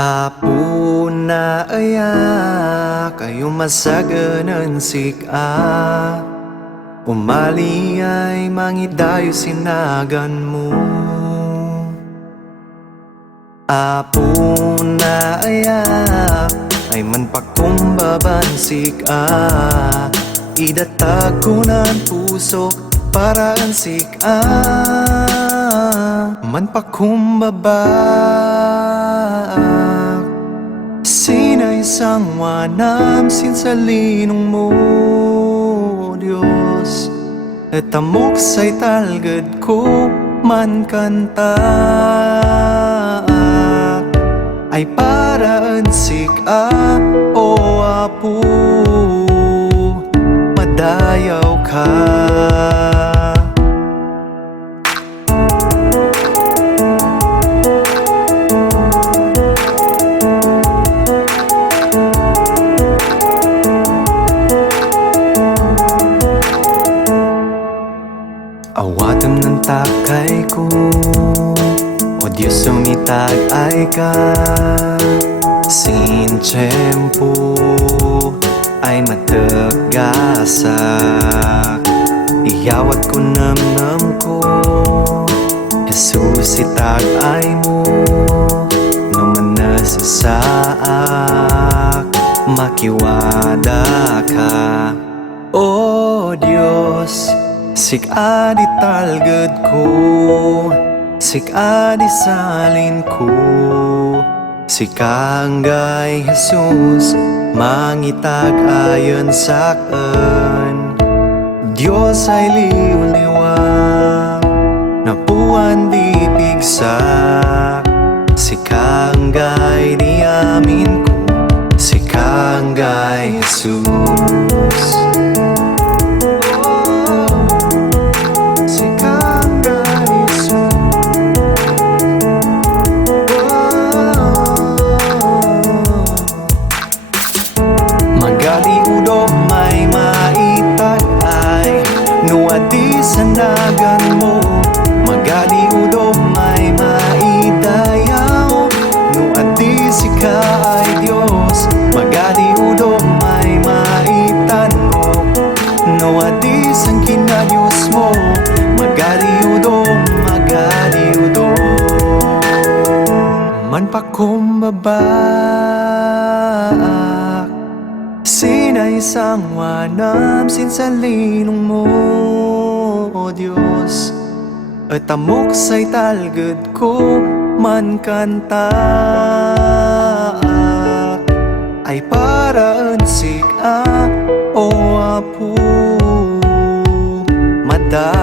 Apo na aya kayo masaganan sika. Umali ay mangidayo sinagan mo. Apo na aya ay manpakumbaban sika. Idatag ko ng puso para ang sika. Manpakumbabak sinay sangwa nam sinsalinong mo, Diyos. At amok sa'y talgad ko man kanta ay paraan sika, o Apo, madayaw ka. Awatam ng takay ko, o Diyos umitag-ay ka. Sin tiyempo ay matagasak. Iyawat ko namnam ko, Jesus itag-ay mo. Naman nasasaak, makiwada ka. O Diyos, sik-adi talgad ko, sik-adi salin ko. Sikanggay Jesus, mangitag ayon sakan. Diyos ay liw-liwag, napuan di pigsak. Sikanggay di amin ko, sikanggay Jesus. Magaliudo may maitag-ay nuadi sanagan mo. Magaliudo may maidayaw nuadi sika ay Diyos. Magaliudo may maitanok nuadi sang kinayos mo. Magaliudo, magaliudo manpakumbabak sinay sangwa nam sinsalinong mo, o Diyos. At amok sa'y talgad ko man kanta ay paraan sika, o Apo, madayaw